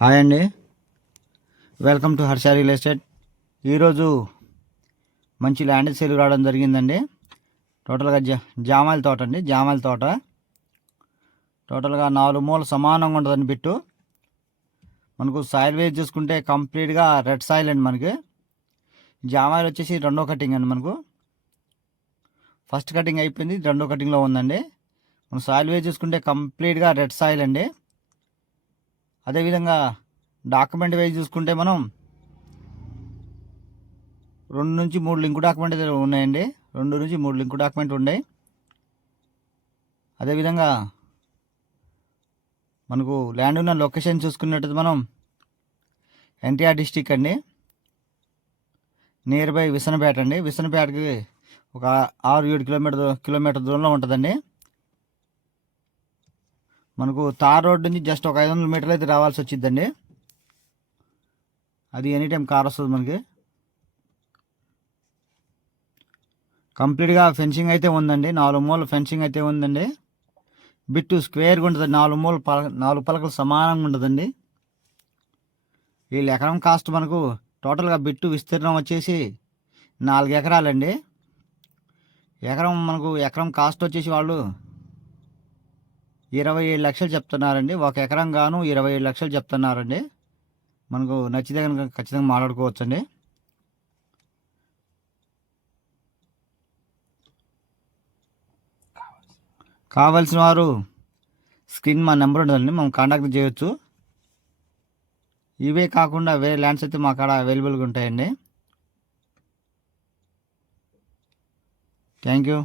Hi అండి, welcome to Harsha real estate. ఈరోజు మంచి ల్యాండ్ సేల్ రావడం జరిగిందండి. టోటల్గా జామాయిల తోట అండి. జామాయిల తోట టోటల్గా 4 మూలలు సమానంగా ఉంటుందండి. బిట్టు మనకు సాయిల్ వేజ్ చూసుకుంటే కంప్లీట్గా రెడ్ సాయిల్ అండి. మనకి జామాయిలు వచ్చేసి రెండో కటింగ్ అండి. మనకు ఫస్ట్ కటింగ్ అయిపోయింది, రెండో కటింగ్లో ఉందండి. మనం సాయిల్ వేజ్ చూసుకుంటే కంప్లీట్గా రెడ్ సాయిల్ అండి. అదేవిధంగా డాక్యుమెంట్ వైజ్ చూసుకుంటే మనం 2 నుంచి 3 లింక్ డాక్యుమెంట్ ఉన్నాయండి. 2 నుంచి 3 లింక్ డాక్యుమెంట్ ఉన్నాయి. అదేవిధంగా మనకు ల్యాండ్ ఉన్న లొకేషన్ చూసుకున్నట్టు మనం ఎన్టీఆర్ డిస్టిక్ అండి, నియర్ బై విసనపేట అండి. విసనపేటకి ఒక 6-7 కిలోమీటర్ దూరంలో ఉంటుందండి. మనకు తార్ రోడ్ నుంచి జస్ట్ ఒక 500 మీటర్లు అయితే రావాల్సి వచ్చిందండి. అది ఎనీ టైం కార్ వస్తుంది. మనకి కంప్లీట్గా ఫెన్సింగ్ అయితే ఉందండి. 4 మూలలు ఫెన్సింగ్ అయితే ఉందండి. బిట్టు స్క్వేర్గా ఉంటుంది. 4 మూలలు 4 పలకలు సమానంగా ఉంటుందండి. వీళ్ళు ఎకరం కాస్ట్ మనకు టోటల్గా బిట్టు విస్తీర్ణం వచ్చేసి 4 ఎకరాలండి. ఎకరం కాస్ట్ వచ్చేసి వాళ్ళు 27 లక్షలు చెప్తున్నారండి. ఒక ఎకరం గాను 27 లక్షలు చెప్తున్నారండి. మనకు నచ్చితే కనుక ఖచ్చితంగా మాట్లాడుకోవచ్చండి. కావాల్సిన వారు స్క్రీన్ మా నెంబర్ ఉంటుందండి, మనం కాంటాక్ట్ చేయొచ్చు. ఇవే కాకుండా వేరే ల్యాండ్స్ అయితే మా కాడ అవైలబుల్గా ఉంటాయండి. Thank you.